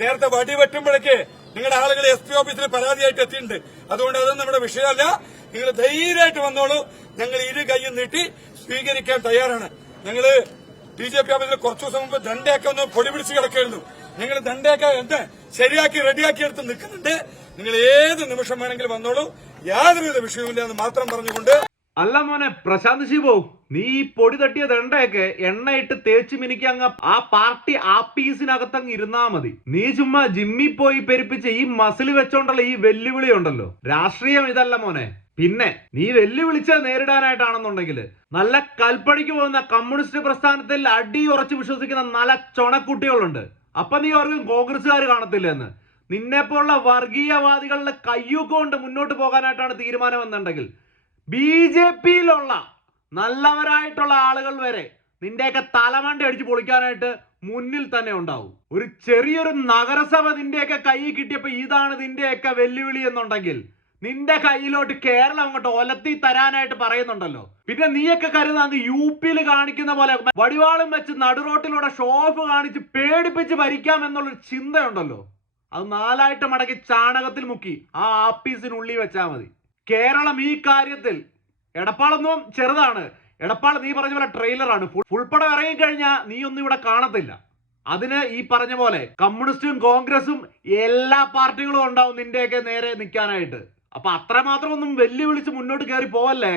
നേരത്തെ വടി വെട്ടുമ്പോഴേക്ക് നിങ്ങളുടെ ആളുകൾ എസ് പി ഓഫീസിൽ പരാതിയായിട്ട് എത്തിയിട്ടുണ്ട്. അതുകൊണ്ട് അതൊന്നും നമ്മുടെ വിഷയമല്ല. നിങ്ങൾ ധൈര്യമായിട്ട് വന്നോളൂ. ഞങ്ങൾ ഇരു കൈയും നീട്ടി സ്വീകരിക്കാൻ തയ്യാറാണ്. ഞങ്ങൾ ബി ജെ പി ഓഫീസിൽ കുറച്ചു ദിവസം മുമ്പ് ദണ്ടയൊക്കെ ഒന്ന് പൊടി പിടിച്ച് കിടക്കായിരുന്നു ഞങ്ങൾ ദണ്ടയൊക്കെ എന്ത് ശരിയാക്കി റെഡിയാക്കി എടുത്ത് നിൽക്കുന്നുണ്ട്. നിങ്ങൾ ഏത് നിമിഷം വേണമെങ്കിലും വന്നോളൂ. യാതൊരുവിധ വിഷയവുമില്ല എന്ന് മാത്രം പറഞ്ഞുകൊണ്ട് അല്ല മോനെ പ്രശാന്ത് ശിവോ നീ പൊടി തട്ടിയ ദണ്ടയൊക്കെ എണ്ണയിട്ട് തേച്ച് മിനിക്ക് അങ്ങ് ആ പാർട്ടി ആപ്പീസിനകത്തങ്ങ് ഇരുന്നാ മതി. നീ ചുമ്മാ ജിമ്മി പോയി പെരുപ്പിച്ച് ഈ മസിൽ വെച്ചോണ്ടുള്ള ഈ വെല്ലുവിളി ഉണ്ടല്ലോ. രാഷ്ട്രീയം ഇതല്ല മോനെ. പിന്നെ നീ വെല്ലുവിളിച്ച നേരിടാനായിട്ടാണെന്നുണ്ടെങ്കിൽ നല്ല കൽപ്പണിക്ക് പോകുന്ന കമ്മ്യൂണിസ്റ്റ് പ്രസ്ഥാനത്തിൽ അടി ഉറച്ച് വിശ്വസിക്കുന്ന നല്ല ചൊണക്കുട്ടികളുണ്ട്. അപ്പൊ നീ ഓർക്കും കോൺഗ്രസ്സുകാർ കാണത്തില്ല നിന്നെ പോലുള്ള വർഗീയവാദികളുടെ കയ്യൊക്കെ കൊണ്ട് മുന്നോട്ട് പോകാനായിട്ടാണ് തീരുമാനം എന്നുണ്ടെങ്കിൽ ബി ജെ പിയിലുള്ള നല്ലവരായിട്ടുള്ള ആളുകൾ വരെ നിന്റെയൊക്കെ തലമണ്ട അടിച്ച് പൊളിക്കാനായിട്ട് മുന്നിൽ തന്നെ ഉണ്ടാവും. ഒരു ചെറിയൊരു നഗരസഭ നിന്റെയൊക്കെ കൈ കിട്ടിയപ്പോൾ ഇതാണ് നിന്റെയൊക്കെ വെല്ലുവിളി എന്നുണ്ടെങ്കിൽ നിന്റെ കയ്യിലോട്ട് കേരളം അങ്ങോട്ട് ഒലത്തി തരാനായിട്ട് പറയുന്നുണ്ടല്ലോ. പിന്നെ നീയൊക്കെ കരുതാന്ന് യു പിയിൽ കാണിക്കുന്ന പോലെ വടിവാളും വെച്ച് നടുറോട്ടിലൂടെ ഷോഫ് കാണിച്ച് പേടിപ്പിച്ച് ഭരിക്കാം എന്നുള്ളൊരു ചിന്തയുണ്ടല്ലോ. അത് നാലായിട്ട് മടക്കി ചാണകത്തിൽ മുക്കി ആ ആപ്പീസിനുള്ളിൽ വെച്ചാൽ മതി. കേരളം ഈ കാര്യത്തിൽ എടപ്പാളൊന്നും ചെറുതാണ്. എടപ്പാൾ നീ പറഞ്ഞ പോലെ ട്രെയിലറാണ്. ഫുൾ പടം ഇറങ്ങിക്കഴിഞ്ഞാൽ നീ ഒന്നും ഇവിടെ കാണത്തില്ല. അതിന് ഈ പറഞ്ഞ പോലെ കമ്മ്യൂണിസ്റ്റും കോൺഗ്രസും എല്ലാ പാർട്ടികളും ഉണ്ടാവും നിന്റെയൊക്കെ നേരെ നിൽക്കാനായിട്ട്. അപ്പൊ അത്രമാത്രം ഒന്നും വെല്ലുവിളിച്ച് മുന്നോട്ട് കയറി പോവല്ലേ?